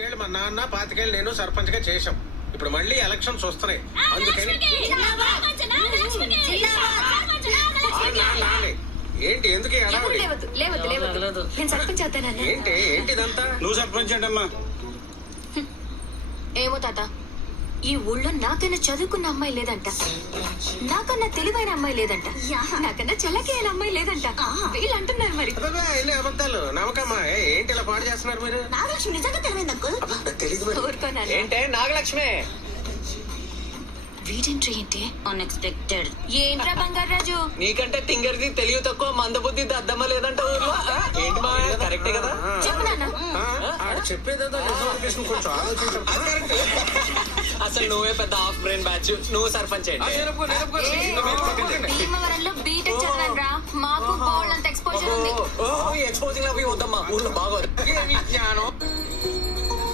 పాతికేళ్ళు మా నాన్న 25 ఏళ్ళు నేను సర్పంచ్ గా చేశాం. ఇప్పుడు మళ్ళీ ఎలక్షన్స్ వస్తున్నాయి, అందుకని ఏంటి ఎందుకు ఈ హడావుడి? నేను సర్పంచ్ అవుతానన్నా. ఏంటి ఇదంతా? నువ్వు సర్పంచ్ ఏంటమ్మా? ఏమో తాత, ఈ ఊళ్ళో నాకన్నా చదువుకున్న అమ్మాయి లేదంట, నాకన్నా తెలివైన అమ్మాయి లేదంట, నాకన్నా చల్లకి అయిన అమ్మాయి లేదంట. వీళ్ళు అంటున్నారు మరి. అబ్బబ్బా, ఎన్ని అబద్ధాలు నమ్మకమ్మా. ఏంటి ఇలా పాడు చేస్తున్నారు మీరు? నాగలక్ష్మి నిజంగా తెలివైంది అంకుల్. తెలియదు. ఊరుకోనాను. ఏంటే నాగలక్ష్మి? వీడెంట్రీ ఏంటి అన్ఎక్స్పెక్టెడ్. ఏంట్రా బంగారాజు? నీకంటే తింగర్ది తెలివి తక్కువ, మందబుద్ధి దద్దమ్మ లేదంట ఊర్లో. ఏంటి మా కరెక్టే కదా? చెప్పు నాన్న. ఆడు చెప్పేదేదో నిజం అనిపిస్తుంది, కొంచెం ఆలోచించండి. అసలు నువ్వే పెద్ద హాఫ్ బ్రెయిన్ బ్యాచ్. నువ్వు సర్పంచ్ ఏంటి? భీమవరంలో బీటెక్ చదివాను రా, మాకు బోల్డ్ అంత ఎక్స్పోజర్ ఉంది. ఎక్స్పోజింగ్ అవి వద్దమ్మా, ఊర్లో బాగోదు. జ్ఞానం